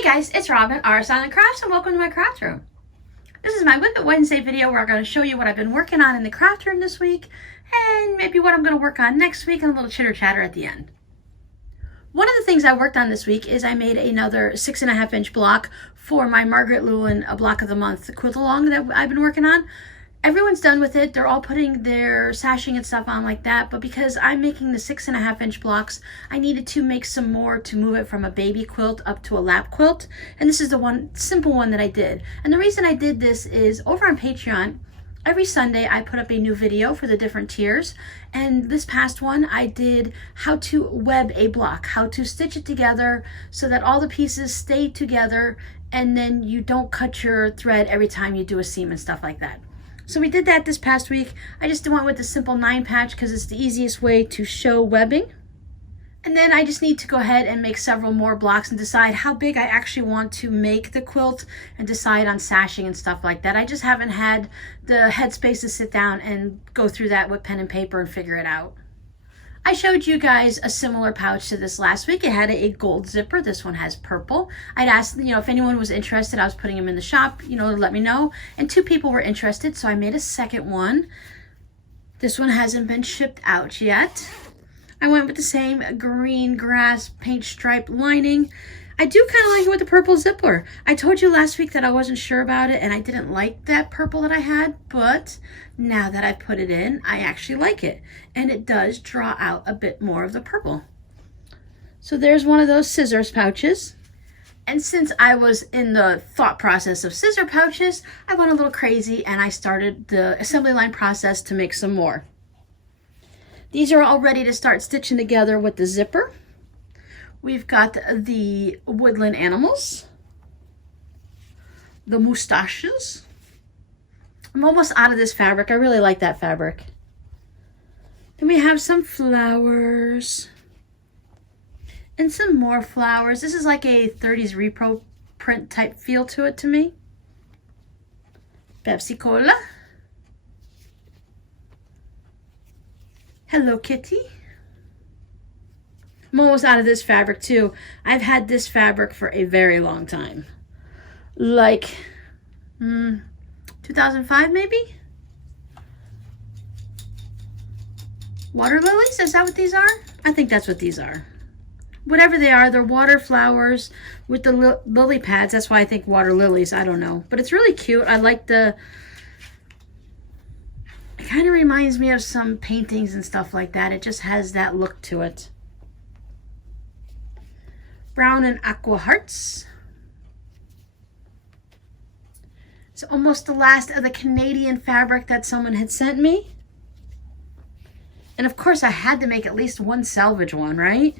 Hey guys, it's Robin, RsIslandCrafts, and welcome to my craft room. This is my Whip It Wednesday video where I'm going to show you what I've been working on in the craft room this week, and maybe what I'm going to work on next week, and a little chitter chatter at the end. One of the things I worked on this week is I made another 6.5-inch block for my Margaret Lewin A Block of the Month quilt along that I've been working on. Everyone's done with it. They're all putting their sashing and stuff on like that, but because I'm making the 6.5-inch blocks, I needed to make some more to move it from a baby quilt up to a lap quilt, and this is the one simple one that I did. And the reason I did this is over on Patreon, every Sunday I put up a new video for the different tiers, and this past one I did how to web a block, how to stitch it together so that all the pieces stay together and then you don't cut your thread every time you do a seam and stuff like that. So we did that this past week. I just went with the simple 9 patch because it's the easiest way to show webbing. And then I just need to go ahead and make several more blocks and decide how big I actually want to make the quilt and decide on sashing and stuff like that. I just haven't had the headspace to sit down and go through that with pen and paper and figure it out. I showed you guys a similar pouch to this last week. It had a gold zipper. This one has purple. I'd asked, if anyone was interested. I was putting them in the shop, let me know. And 2 people were interested, so I made a second one. This one hasn't been shipped out yet. I went with the same green grass paint stripe lining. I do kind of like it with the purple zipper. I told you last week that I wasn't sure about it and I didn't like that purple that I had, but now that I put it in, I actually like it. And it does draw out a bit more of the purple. So there's one of those scissors pouches. And since I was in the thought process of scissor pouches, I went a little crazy and I started the assembly line process to make some more. These are all ready to start stitching together with the zipper. We've got the woodland animals, the moustaches. I'm almost out of this fabric. I really like that fabric. Then we have some flowers and some more flowers. This is like a 30s repro print type feel to it to me. Pepsi Cola. Hello Kitty. I'm almost out of this fabric too. I've had this fabric for a very long time. Like 2005 maybe? Water lilies? Is that what these are? I think that's what these are. Whatever they are, they're water flowers with the lily pads. That's why I think water lilies. I don't know. But it's really cute. I like the... It kind of reminds me of some paintings and stuff like that. It just has that look to it. Brown and aqua hearts. It's almost the last of the Canadian fabric that someone had sent me. And of course I had to make at least one salvage one, right?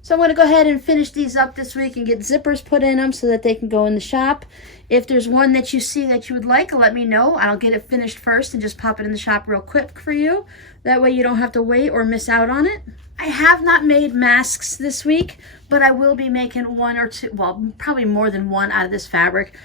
So I'm going to go ahead and finish these up this week and get zippers put in them so that they can go in the shop. If there's one that you see that you would like, let me know. I'll get it finished first and just pop it in the shop real quick for you. That way you don't have to wait or miss out on it. I have not made masks this week, but I will be making 1 or 2, well, probably more than 1 out of this fabric.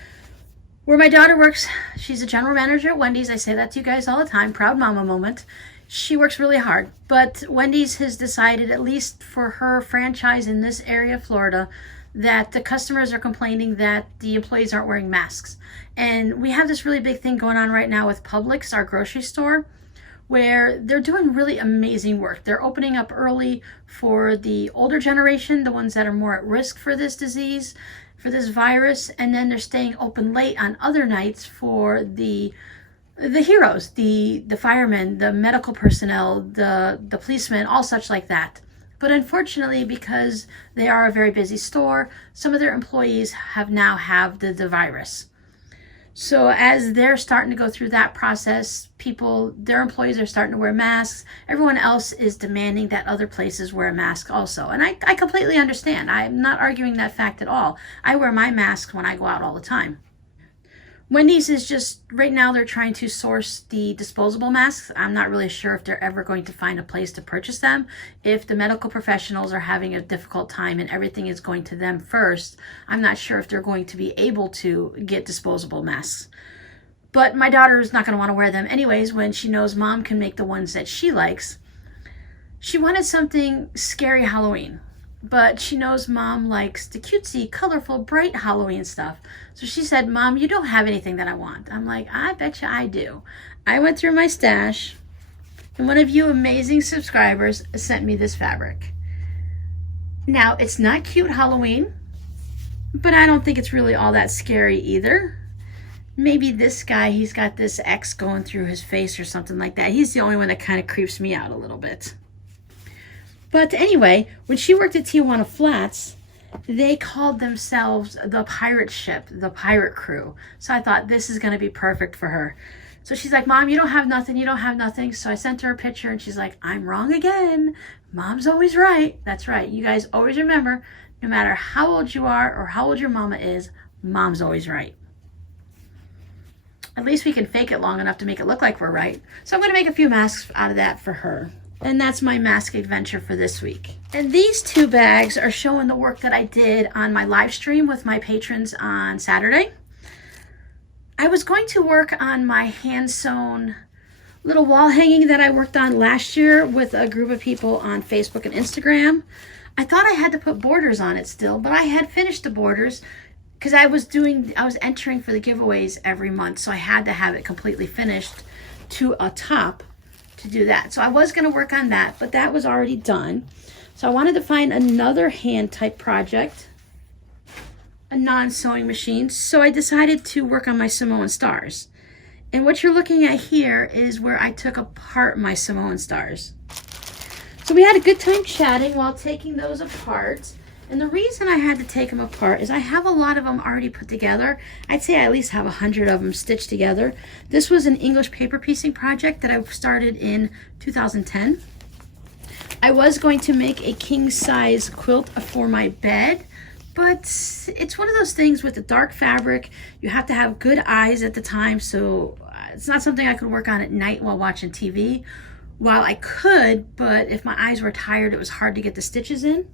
Where my daughter works, she's a general manager at Wendy's. I say that to you guys all the time. Proud mama moment. She works really hard, but Wendy's has decided, at least for her franchise in this area of Florida, that the customers are complaining that the employees aren't wearing masks. And we have this really big thing going on right now with Publix, our grocery store, where they're doing really amazing work. They're opening up early for the older generation, the ones that are more at risk for this disease, for this virus, and then they're staying open late on other nights for the heroes, the firemen, the medical personnel, the policemen, all such like that. But unfortunately, because they are a very busy store, some of their employees now have the virus. So as they're starting to go through that process, their employees are starting to wear masks. Everyone else is demanding that other places wear a mask also. And I completely understand. I'm not arguing that fact at all. I wear my mask when I go out all the time. Wendy's is just, right now they're trying to source the disposable masks. I'm not really sure if they're ever going to find a place to purchase them. If the medical professionals are having a difficult time and everything is going to them first, I'm not sure if they're going to be able to get disposable masks. But my daughter is not going to want to wear them anyways when she knows mom can make the ones that she likes. She wanted something scary Halloween. but she knows Mom likes the cutesy, colorful, bright Halloween stuff. So she said, Mom, you don't have anything that I want. I'm like, I bet you I do. I went through my stash, and one of you amazing subscribers sent me this fabric. Now, it's not cute Halloween, but I don't think it's really all that scary either. Maybe this guy, he's got this X going through his face or something like that. He's the only one that kind of creeps me out a little bit. But anyway, when she worked at Tijuana Flats, they called themselves the pirate ship, the pirate crew. So I thought this is going to be perfect for her. So she's like, Mom, you don't have nothing. You don't have nothing. So I sent her a picture and she's like, I'm wrong again. Mom's always right. That's right. You guys always remember, no matter how old you are or how old your mama is, Mom's always right. At least we can fake it long enough to make it look like we're right. So I'm going to make a few masks out of that for her. And that's my mask adventure for this week. And these two bags are showing the work that I did on my live stream with my patrons on Saturday. I was going to work on my hand sewn little wall hanging that I worked on last year with a group of people on Facebook and Instagram. I thought I had to put borders on it still, but I had finished the borders because I was entering for the giveaways every month, so I had to have it completely finished to a top to do that. So I was going to work on that, but that was already done. So I wanted to find another hand type project, a non-sewing machine. So I decided to work on my Samoan stars. And what you're looking at here is where I took apart my Samoan stars. So we had a good time chatting while taking those apart. And the reason I had to take them apart is I have a lot of them already put together. I'd say I at least have 100 of them stitched together. This was an English paper piecing project that I started in 2010. I was going to make a king size quilt for my bed, but it's one of those things with the dark fabric. You have to have good eyes at the time, so it's not something I could work on at night while watching TV. While I could, but if my eyes were tired, it was hard to get the stitches in.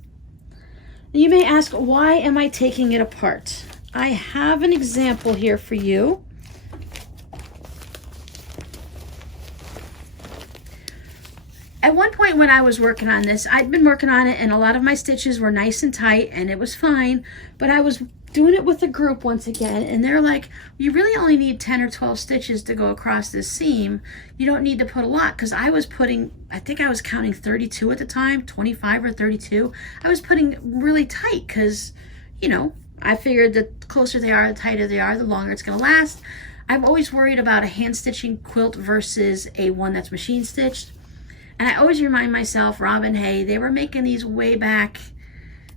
You may ask, why am I taking it apart? I have an example here for you. At one point when I was working on this, I'd been working on it and a lot of my stitches were nice and tight and it was fine, but I was doing it with a group once again, and they're like, you really only need 10 or 12 stitches to go across this seam. You don't need to put a lot, because I was putting, I think I was counting 32 at the time, 25 or 32. I was putting really tight because, you know, I figured the closer they are, the tighter they are, the longer it's going to last. I'm always worried about a hand stitching quilt versus a one that's machine stitched. And I always remind myself, Robin, hey, they were making these way back,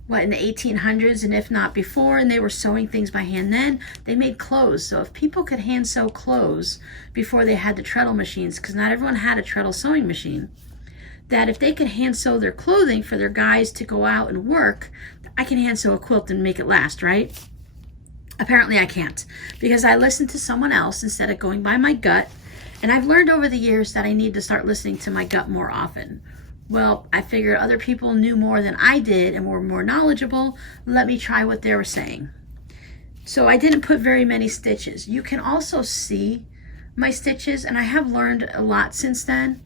what, in the 1800s, and if not before, and they were sewing things by hand then. They made clothes. So if people could hand sew clothes before they had the treadle machines, because not everyone had a treadle sewing machine, that if they could hand sew their clothing for their guys to go out and work, I can hand sew a quilt and make it last, right? Apparently I can't, because I listened to someone else instead of going by my gut, and I've learned over the years that I need to start listening to my gut more often. Well, I figured other people knew more than I did and were more knowledgeable. Let me try what they were saying. So I didn't put very many stitches. You can also see my stitches, and I have learned a lot since then,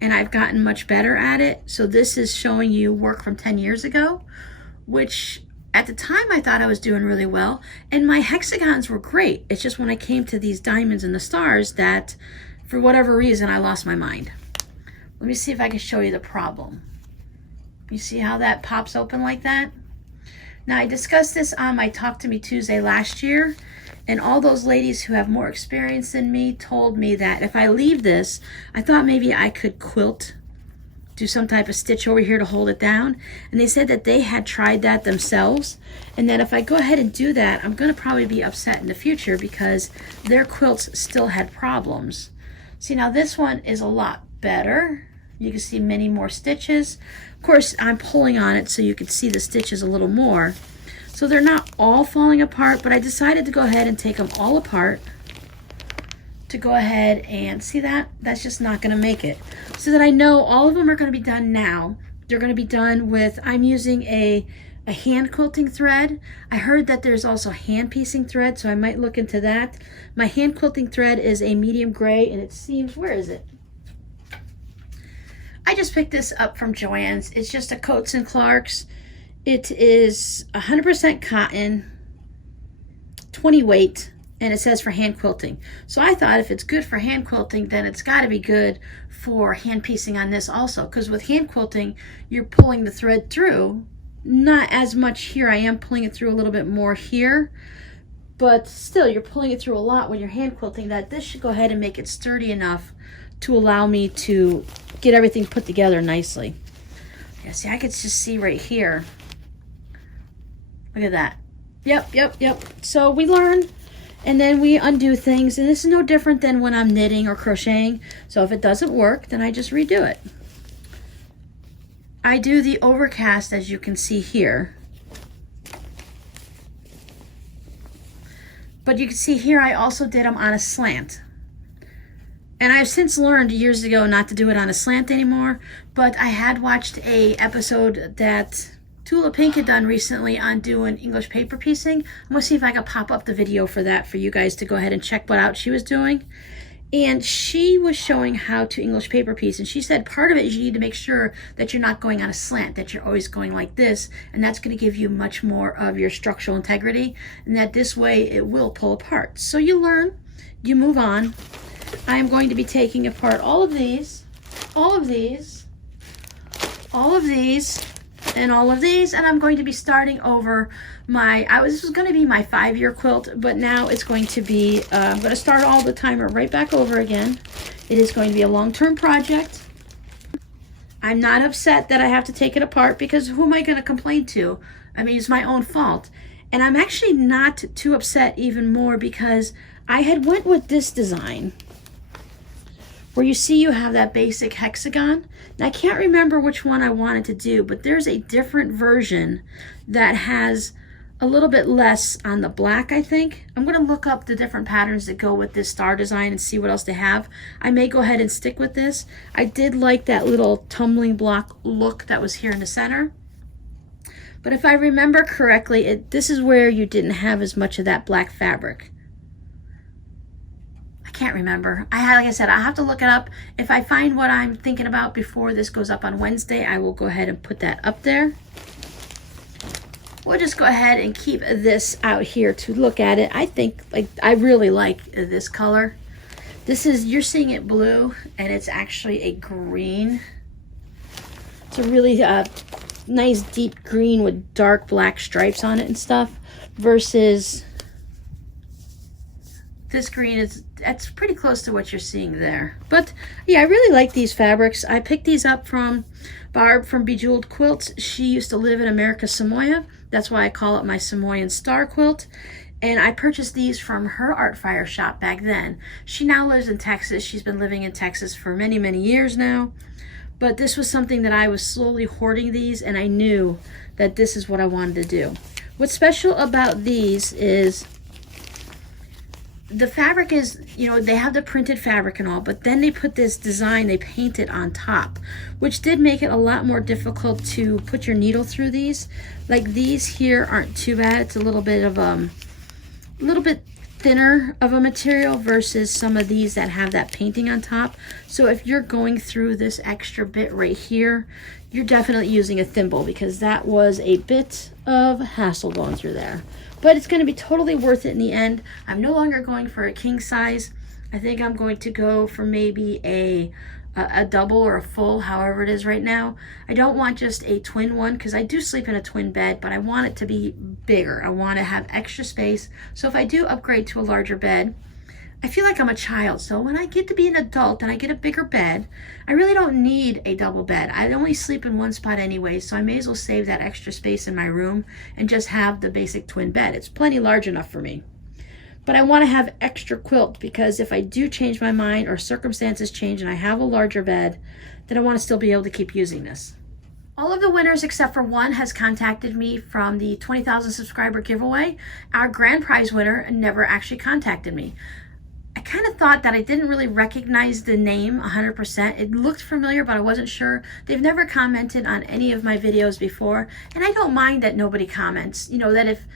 and I've gotten much better at it. So this is showing you work from 10 years ago, which at the time I thought I was doing really well, and my hexagons were great. It's just when I came to these diamonds and the stars that, for whatever reason, I lost my mind. Let me see if I can show you the problem. You see how that pops open like that? Now, I discussed this on my Talk to Me Tuesday last year, and all those ladies who have more experience than me told me that if I leave this, I thought maybe I could quilt, do some type of stitch over here to hold it down. And they said that they had tried that themselves, and that if I go ahead and do that, I'm going to probably be upset in the future because their quilts still had problems. See, now this one is a lot better. You can see many more stitches. Of course, I'm pulling on it so you can see the stitches a little more. So they're not all falling apart, but I decided to go ahead and take them all apart to go ahead and see that. That's just not going to make it. So that I know all of them are going to be done now. They're going to be done with, I'm using a hand quilting thread. I heard that there's also hand piecing thread, so I might look into that. My hand quilting thread is a medium gray, and it seems, where is it? I just picked this up from Joann's. It's just a Coats and Clark's, It is 100% cotton, 20 weight, and it says for hand quilting. So I thought if it's good for hand quilting, then it's got to be good for hand piecing on this also, because with hand quilting, you're pulling the thread through. Not as much here. I am pulling it through a little bit more here, but still you're pulling it through a lot when you're hand quilting. That this should go ahead and make it sturdy enough to allow me to get everything put together nicely. Yeah, see, I could just see right here. Look at that. Yep. So we learn, and then we undo things, and this is no different than when I'm knitting or crocheting. So if it doesn't work, then I just redo it. I do the overcast, as you can see here. But you can see here I also did them on a slant. And I've since learned years ago not to do it on a slant anymore, but I had watched a episode that Tula Pink had done recently on doing English paper piecing. I'm gonna see if I can pop up the video for that for you guys to go ahead and check what out she was doing. And she was showing how to English paper piece, and she said part of it is you need to make sure that you're not going on a slant, that you're always going like this, and that's going to give you much more of your structural integrity, and that this way it will pull apart. So you learn, you move on. I am going to be taking apart all of these, all of these, all of these, and all of these, and I'm going to be starting over my, this was going to be my 5-year quilt, but now it's going to be, I'm going to start all the timer right back over again. It is going to be a long-term project. I'm not upset that I have to take it apart, because who am I going to complain to? I mean, it's my own fault. And I'm actually not too upset even more, because I had went with this design where you see you have that basic hexagon. And I can't remember which one I wanted to do, but there's a different version that has a little bit less on the black, I think. I'm going to look up the different patterns that go with this star design and see what else they have. I may go ahead and stick with this. I did like that little tumbling block look that was here in the center. But if I remember correctly, this is where you didn't have as much of that black fabric. I can't remember. Like I said, I have to look it up. If I find what I'm thinking about before this goes up on Wednesday, I will go ahead and put that up there. We'll just go ahead and keep this out here to look at it. I think, I really like this color. This is, you're seeing it blue, and it's actually a green. It's a really nice deep green with dark black stripes on it and stuff, versus this green that's pretty close to what you're seeing there. But yeah, I really like these fabrics. I picked these up from Barb from Bejeweled Quilts. She used to live in America Samoa. That's why I call it my Samoan star quilt. And I purchased these from her art fire shop back then. She now lives in Texas. She's been living in Texas for many, many years now. But this was something that I was slowly hoarding these, and I knew that this is what I wanted to do. What's special about these is the fabric is, they have the printed fabric and all, but then they put this design, they paint it on top, which did make it a lot more difficult to put your needle through these. Like these here aren't too bad. It's a little bit of thinner of a material versus some of these that have that painting on top. So if you're going through this extra bit right here, you're definitely using a thimble, because that was a bit of hassle going through there. But it's going to be totally worth it in the end. I'm no longer going for a king size. I think I'm going to go for maybe a double or a full, however it is right now. I don't want just a twin one, because I do sleep in a twin bed, but I want it to be bigger. I want to have extra space. So if I do upgrade to a larger bed, I feel like I'm a child. So when I get to be an adult and I get a bigger bed, I really don't need a double bed. I only sleep in one spot anyway, so I may as well save that extra space in my room and just have the basic twin bed. It's plenty large enough for me. But I want to have extra quilt, because if I do change my mind or circumstances change and I have a larger bed, then I want to still be able to keep using this. All of the winners except for one has contacted me from the 20,000 subscriber giveaway. Our grand prize winner never actually contacted me. I kind of thought that I didn't really recognize the name 100%. It looked familiar, but I wasn't sure. They've never commented on any of my videos before, and I don't mind that nobody comments. That if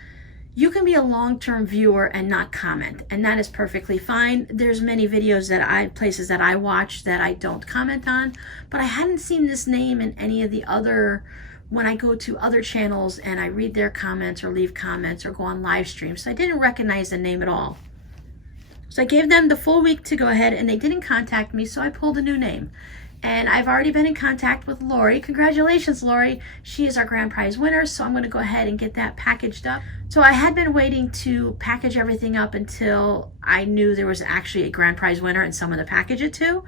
you can be a long-term viewer and not comment, and that is perfectly fine. There's many videos places that I watch that I don't comment on, but I hadn't seen this name in any of the other when I go to other channels and I read their comments or leave comments or go on live streams. So I didn't recognize the name at all. So I gave them the full week to go ahead, and they didn't contact me, so I pulled a new name. And I've already been in contact with Lori. Congratulations, Lori. She is our grand prize winner, so I'm going to go ahead and get that packaged up. So I had been waiting to package everything up until I knew there was actually a grand prize winner and someone to package it to.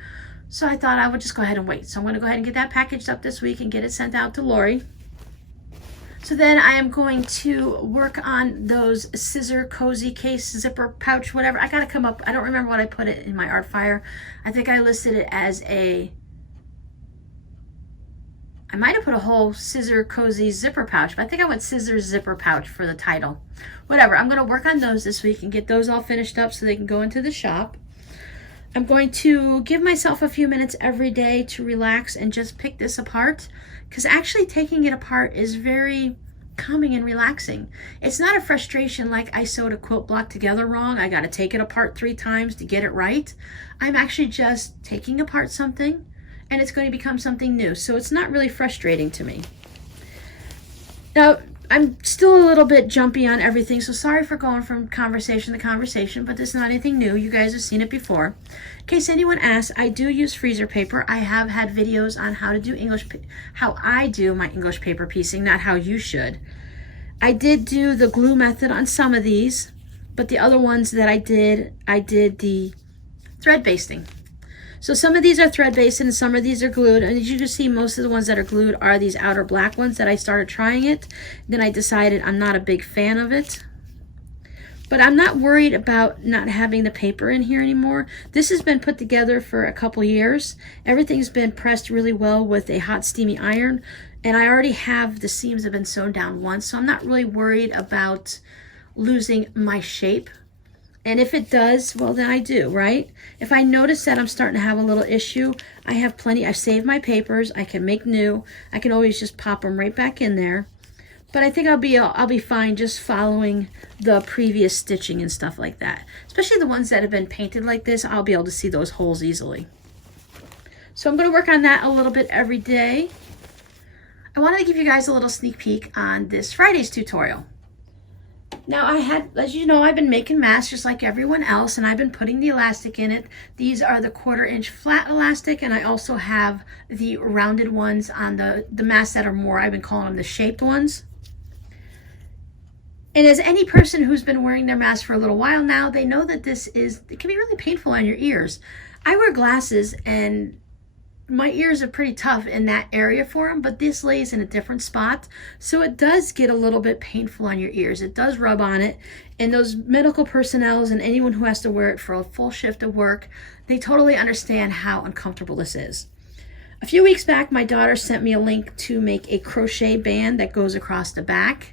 So I thought I would just go ahead and wait. So I'm going to go ahead and get that packaged up this week and get it sent out to Lori. So then I am going to work on those scissor cozy case zipper pouch, whatever. I got to come up. I don't remember what I put it in my art fire. I think I listed it as I might have put a whole scissor cozy zipper pouch, but I think I went scissor zipper pouch for the title. Whatever. I'm going to work on those this week and get those all finished up so they can go into the shop. I'm going to give myself a few minutes every day to relax and just pick this apart, because actually taking it apart is very calming and relaxing. It's not a frustration like I sewed a quilt block together wrong. I got to take it apart 3 times to get it right. I'm actually just taking apart something, and it's going to become something new. So it's not really frustrating to me. Now, I'm still a little bit jumpy on everything, so sorry for going from conversation to conversation, but this is not anything new. You guys have seen it before. In case anyone asks, I do use freezer paper. I have had videos on how to do how I do my English paper piecing, not how you should. I did do the glue method on some of these, but the other ones that I did the thread basting. So some of these are thread based and some of these are glued. And as you can see, most of the ones that are glued are these outer black ones that I started trying it. Then I decided I'm not a big fan of it. But I'm not worried about not having the paper in here anymore. This has been put together for a couple years. Everything's been pressed really well with a hot steamy iron. And I already have the seams have been sewn down once. So I'm not really worried about losing my shape. And if it does, well, then I do, right? If I notice that I'm starting to have a little issue, I have plenty. I've saved my papers. I can make new. I can always just pop them right back in there. But I think I'll be fine just following the previous stitching and stuff like that. Especially the ones that have been painted like this, I'll be able to see those holes easily. So I'm going to work on that a little bit every day. I wanted to give you guys a little sneak peek on this Friday's tutorial. Now as you know, I've been making masks just like everyone else, and I've been putting the elastic in it. These are the 1/4 inch flat elastic, and I also have the rounded ones on the masks that are more, I've been calling them the shaped ones. And as any person who's been wearing their mask for a little while now, they know that it can be really painful on your ears. I wear glasses and my ears are pretty tough in that area for them, but this lays in a different spot. So it does get a little bit painful on your ears. It does rub on it. And those medical personnel and anyone who has to wear it for a full shift of work, they totally understand how uncomfortable this is. A few weeks back, my daughter sent me a link to make a crochet band that goes across the back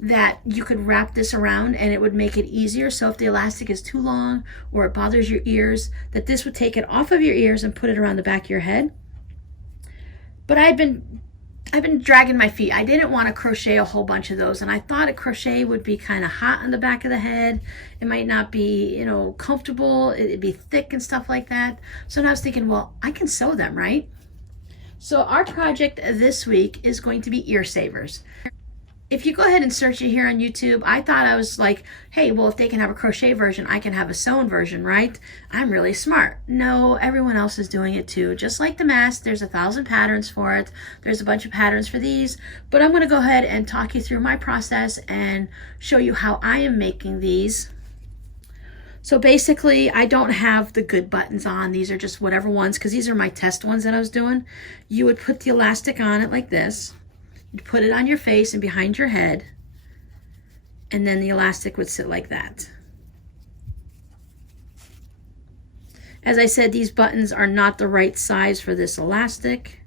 that you could wrap this around and it would make it easier. So if the elastic is too long or it bothers your ears, that this would take it off of your ears and put it around the back of your head. But I've been dragging my feet. I didn't want to crochet a whole bunch of those, and I thought a crochet would be kind of hot on the back of the head. It might not be, comfortable. It'd be thick and stuff like that. So now I was thinking, well, I can sew them, right? So our project this week is going to be ear savers. If you go ahead and search it here on YouTube, I thought I was like, hey, well, if they can have a crochet version, I can have a sewn version, right? I'm really smart. No, everyone else is doing it too. Just like the mask, there's 1,000 patterns for it. There's a bunch of patterns for these, but I'm going to go ahead and talk you through my process and show you how I am making these. So basically, I don't have the good buttons on. These are just whatever ones, because these are my test ones that I was doing. You would put the elastic on it like this. You'd put it on your face and behind your head, and then the elastic would sit like that. As I said, these buttons are not the right size for this elastic,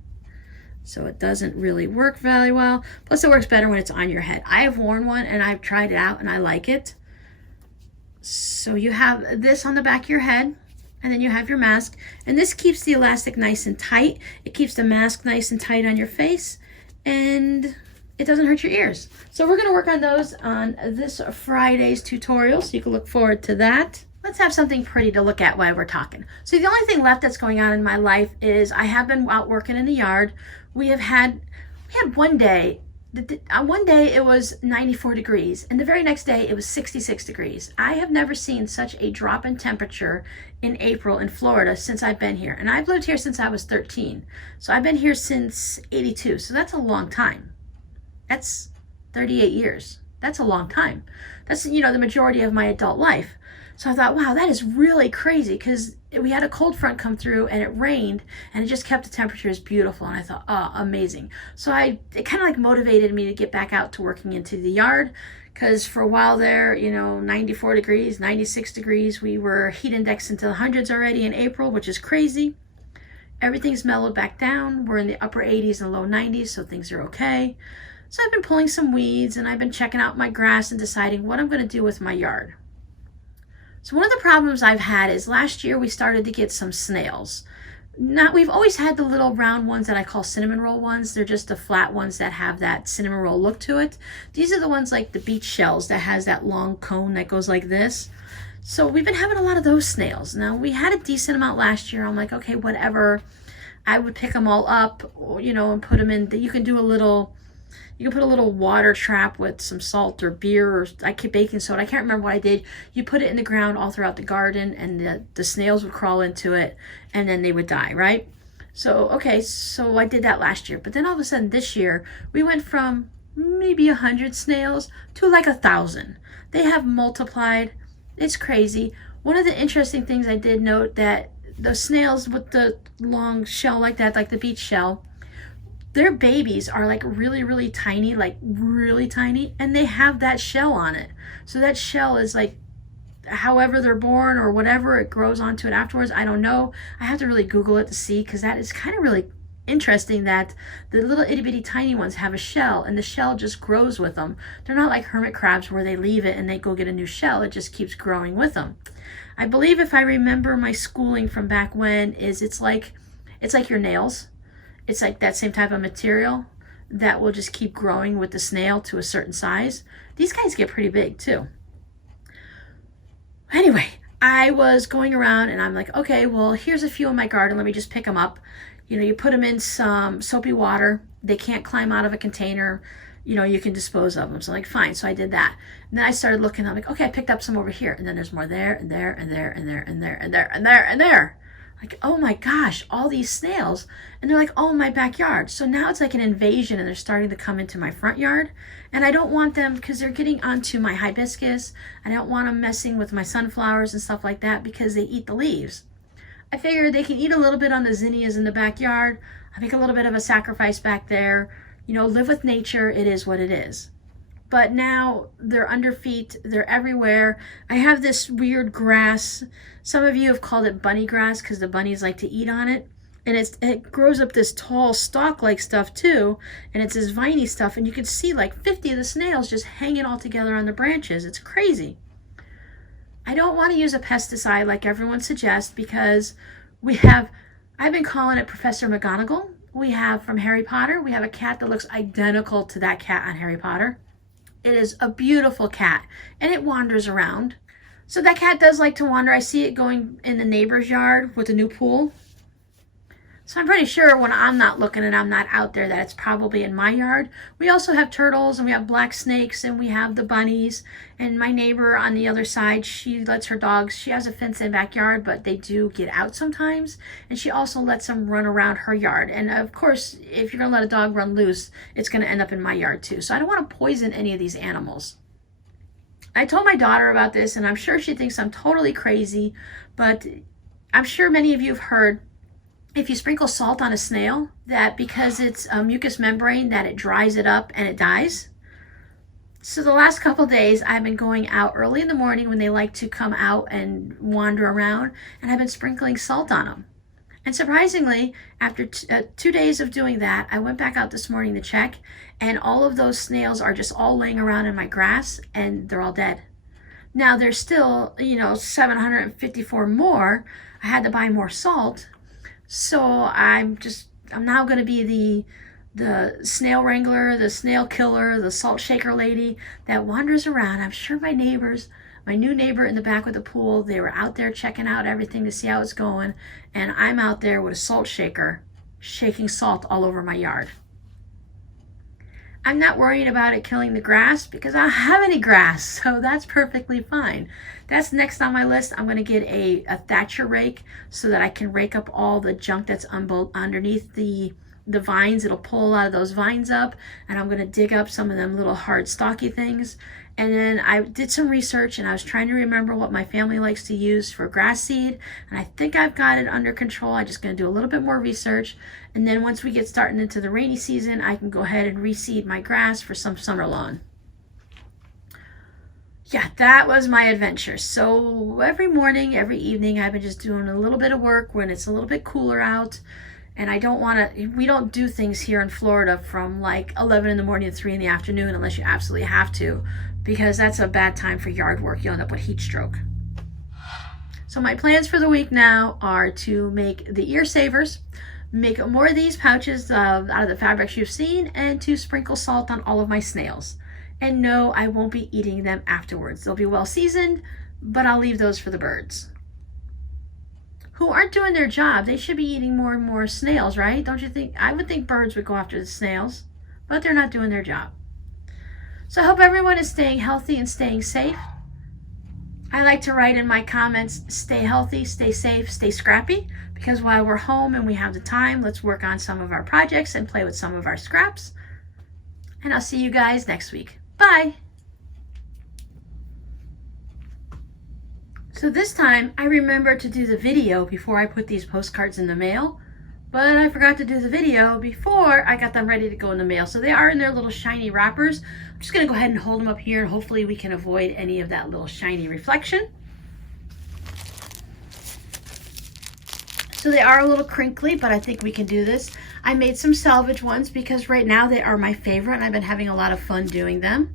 so it doesn't really work very well. Plus, it works better when it's on your head. I have worn one and I've tried it out and I like it. So you have this on the back of your head, and then you have your mask, and this keeps the elastic nice and tight. It keeps the mask nice and tight on your face, and it doesn't hurt your ears. So we're going to work on those on this Friday's tutorial, so you can look forward to that. Let's have something pretty to look at while we're talking. So the only thing left that's going on in my life is I have been out working in the yard. We We had one day it was 94 degrees, and the very next day it was 66 degrees. I have never seen such a drop in temperature in April in Florida since I've been here. And I've lived here since I was 13. So I've been here since 82. So that's a long time. That's 38 years. That's a long time. That's, the majority of my adult life. So I thought, wow, that is really crazy, because we had a cold front come through and it rained and it just kept the temperatures beautiful. And I thought, oh, amazing. So it kind of like motivated me to get back out to working into the yard, because for a while there, 94 degrees, 96 degrees, we were heat indexed into the hundreds already in April, which is crazy. Everything's mellowed back down. We're in the upper 80s and low 90s, so things are okay. So I've been pulling some weeds and I've been checking out my grass and deciding what I'm going to do with my yard. So one of the problems I've had is last year we started to get some snails. We've always had the little round ones that I call cinnamon roll ones. They're just the flat ones that have that cinnamon roll look to it. These are the ones like the beach shells that has that long cone that goes like this. So we've been having a lot of those snails. Now we had a decent amount last year. I'm like, okay, whatever. I would pick them all up, and put them in. You can put a little water trap with some salt or beer or baking soda. I can't remember what I did. You put it in the ground all throughout the garden, and the snails would crawl into it, and then they would die, right? So, okay, so I did that last year. But then all of a sudden this year, we went from maybe 100 snails to like 1,000. They have multiplied. It's crazy. One of the interesting things I did note that the snails with the long shell like that, like the beach shell, their babies are like really, really tiny, and they have that shell on it. So that shell is like, however they're born or whatever, it grows onto it afterwards. I don't know. I have to really Google it to see, because that is kind of really interesting that the little itty bitty tiny ones have a shell, and the shell just grows with them. They're not like hermit crabs where they leave it and they go get a new shell. It just keeps growing with them. I believe, if I remember my schooling from back when, it's like your nails. It's like that same type of material that will just keep growing with the snail to a certain size. These guys get pretty big too. Anyway, I was going around and I'm like, okay, well, here's a few in my garden. Let me just pick them up. You put them in some soapy water. They can't climb out of a container. You can dispose of them. So I'm like, fine. So I did that. And then I started looking. I'm like, okay, I picked up some over here. And then there's more there and there and there and there and there and there and there and there. Like, oh my gosh, all these snails. And they're like all in my backyard. So now it's like an invasion, and they're starting to come into my front yard. And I don't want them, because they're getting onto my hibiscus. I don't want them messing with my sunflowers and stuff like that, because they eat the leaves. I figured they can eat a little bit on the zinnias in the backyard. I make a little bit of a sacrifice back there. Live with nature. It is what it is. But now they're under feet. They're everywhere. I have this weird grass. Some of you have called it bunny grass, because the bunnies like to eat on it. And it grows up this tall stalk-like stuff too. And it's this viney stuff. And you can see like 50 of the snails just hanging all together on the branches. It's crazy. I don't want to use a pesticide like everyone suggests, because I've been calling it Professor McGonagall. We have from Harry Potter. We have a cat that looks identical to that cat on Harry Potter. It is a beautiful cat, and it wanders around. So that cat does like to wander. I see it going in the neighbor's yard with a new pool. So I'm pretty sure when I'm not looking and I'm not out there that it's probably in my yard. We also have turtles, and we have black snakes, and we have the bunnies. And my neighbor on the other side, she lets her dogs, she has a fenced-in backyard, but they do get out sometimes. And she also lets them run around her yard. And of course, if you're going to let a dog run loose, it's going to end up in my yard too. So I don't want to poison any of these animals. I told my daughter about this, and I'm sure she thinks I'm totally crazy, but I'm sure many of you have heard, if you sprinkle salt on a snail, that because it's a mucous membrane, that it dries it up and it dies. So the last couple days, I've been going out early in the morning when they like to come out and wander around, and I've been sprinkling salt on them. And surprisingly, after 2 days of doing that, I went back out this morning to check, and all of those snails are just all laying around in my grass, and they're all dead. Now there's still, 754 more. I had to buy more salt. So I'm now going to be the snail wrangler, the snail killer, the salt shaker lady that wanders around. I'm sure my neighbors, my new neighbor in the back with the pool, they were out there checking out everything to see how it's going. And I'm out there with a salt shaker, shaking salt all over my yard. I'm not worried about it killing the grass because I don't have any grass, so that's perfectly fine. That's next on my list. I'm going to get a thatcher rake so that I can rake up all the junk that's underneath the vines. It'll pull a lot of those vines up, and I'm going to dig up some of them little hard stocky things. And then I did some research, and I was trying to remember what my family likes to use for grass seed, and I think I've got it under control. I'm just going to do a little bit more research, and then once we get starting into the rainy season, I can go ahead and reseed my grass for some summer lawn. Yeah, that was my adventure. So every morning, every evening, I've been just doing a little bit of work when it's a little bit cooler out. And I don't want to, we don't do things here in Florida from like 11 in the morning to 3 in the afternoon unless you absolutely have to, because that's a bad time for yard work. You'll end up with heat stroke. So my plans for the week now are to make the ear savers, make more of these pouches out of the fabrics you've seen, and to sprinkle salt on all of my snails. And no, I won't be eating them afterwards. They'll be well seasoned, but I'll leave those for the birds, who aren't doing their job. They should be eating more and more snails, right? Don't you think? I would think birds would go after the snails, but they're not doing their job. So I hope everyone is staying healthy and staying safe. I like to write in my comments, stay healthy, stay safe, stay scrappy, because while we're home and we have the time, let's work on some of our projects and play with some of our scraps. And I'll see you guys next week. Bye. So this time I remembered to do the video before I put these postcards in the mail, but I forgot to do the video before I got them ready to go in the mail. So they are in their little shiny wrappers. I'm just gonna go ahead and hold them up here, and hopefully we can avoid any of that little shiny reflection. So they are a little crinkly, but I think we can do this. I made some salvage ones because right now they are my favorite, and I've been having a lot of fun doing them.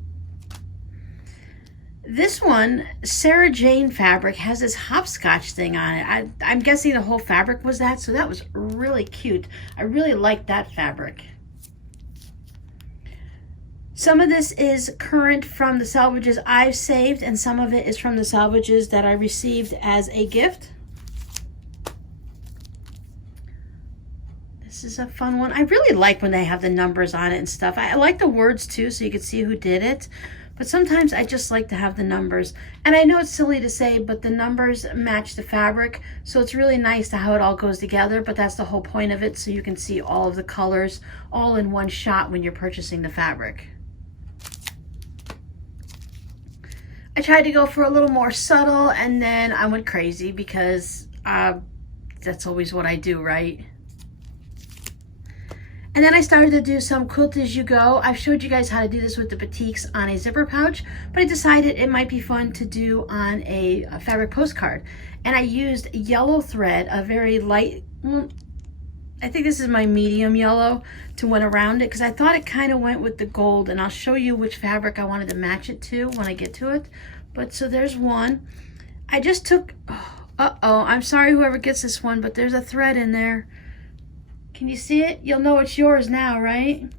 This one, Sarah Jane fabric, has this hopscotch thing on it. I'm guessing the whole fabric was that, so that was really cute. I really like that fabric. Some of this is current from the salvages I've saved, and some of it is from the salvages that I received as a gift. This is a fun one. I really like when they have the numbers on it and stuff. I like the words too, so you can see who did it. But sometimes I just like to have the numbers. And I know it's silly to say, but the numbers match the fabric. So it's really nice to how it all goes together, but that's the whole point of it. So you can see all of the colors all in one shot when you're purchasing the fabric. I tried to go for a little more subtle, and then I went crazy because that's always what I do, right? And then I started to do some quilt as you go. I've showed you guys how to do this with the batiks on a zipper pouch, but I decided it might be fun to do on a fabric postcard. And I used yellow thread, a very light, I think this is my medium yellow, to went around it because I thought it kind of went with the gold, and I'll show you which fabric I wanted to match it to when I get to it. But so there's one. I just took, I'm sorry whoever gets this one, but there's a thread in there. Can you see it? You'll know it's yours now, right?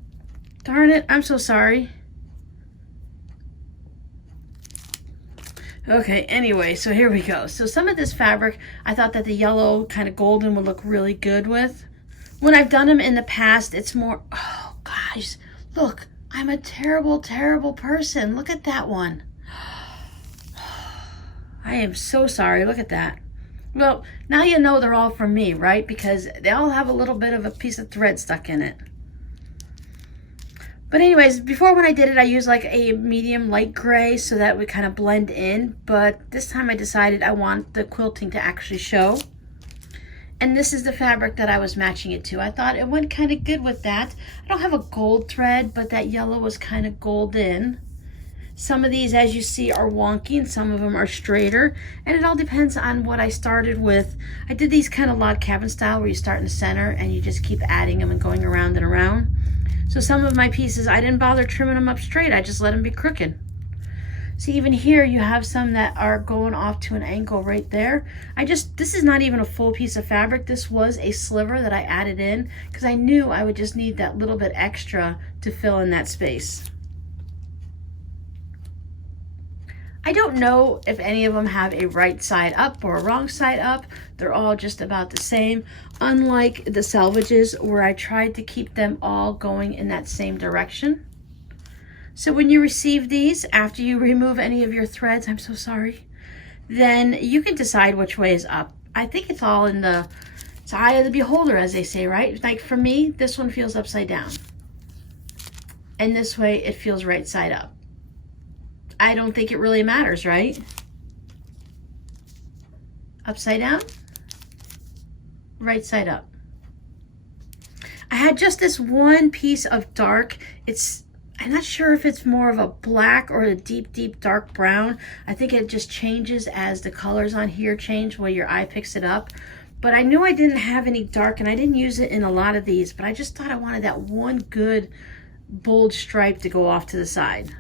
Darn it, I'm so sorry. Okay, anyway, so here we go. So some of this fabric, I thought that the yellow kind of golden would look really good with. When I've done them in the past, it's more, oh gosh, look, I'm a terrible, terrible person. Look at that one. I am so sorry, look at that. Well, now you know they're all from me, right? Because they all have a little bit of a piece of thread stuck in it. But anyways, before when I did it, I used like a medium light gray so that would kind of blend in. But this time I decided I want the quilting to actually show. And this is the fabric that I was matching it to. I thought it went kind of good with that. I don't have a gold thread, but that yellow was kind of golden. Some of these, as you see, are wonky and some of them are straighter. And it all depends on what I started with. I did these kind of log cabin style where you start in the center and you just keep adding them and going around and around. So some of my pieces, I didn't bother trimming them up straight. I just let them be crooked. See, even here you have some that are going off to an angle right there. This is not even a full piece of fabric. This was a sliver that I added in because I knew I would just need that little bit extra to fill in that space. I don't know if any of them have a right side up or a wrong side up. They're all just about the same, unlike the salvages where I tried to keep them all going in that same direction. So when you receive these, after you remove any of your threads, I'm so sorry, then you can decide which way is up. I think it's all in the eye of the beholder, as they say, right? Like for me, this one feels upside down. And this way it feels right side up. I don't think it really matters, right? Upside down, right side up. I had just this one piece of dark. I'm not sure if it's more of a black or a deep, deep dark brown. I think it just changes as the colors on here change while your eye picks it up. But I knew I didn't have any dark, and I didn't use it in a lot of these, but I just thought I wanted that one good bold stripe to go off to the side.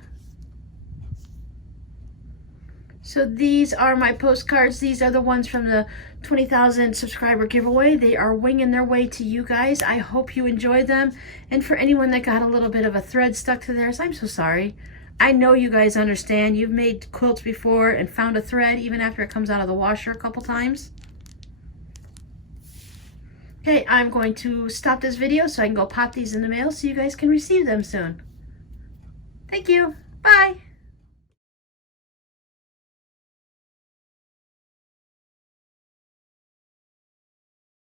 So these are my postcards. These are the ones from the 20,000 subscriber giveaway. They are winging their way to you guys. I hope you enjoyed them. And for anyone that got a little bit of a thread stuck to theirs, I'm so sorry. I know you guys understand. You've made quilts before and found a thread even after it comes out of the washer a couple times. Okay, I'm going to stop this video so I can go pop these in the mail so you guys can receive them soon. Thank you. Bye.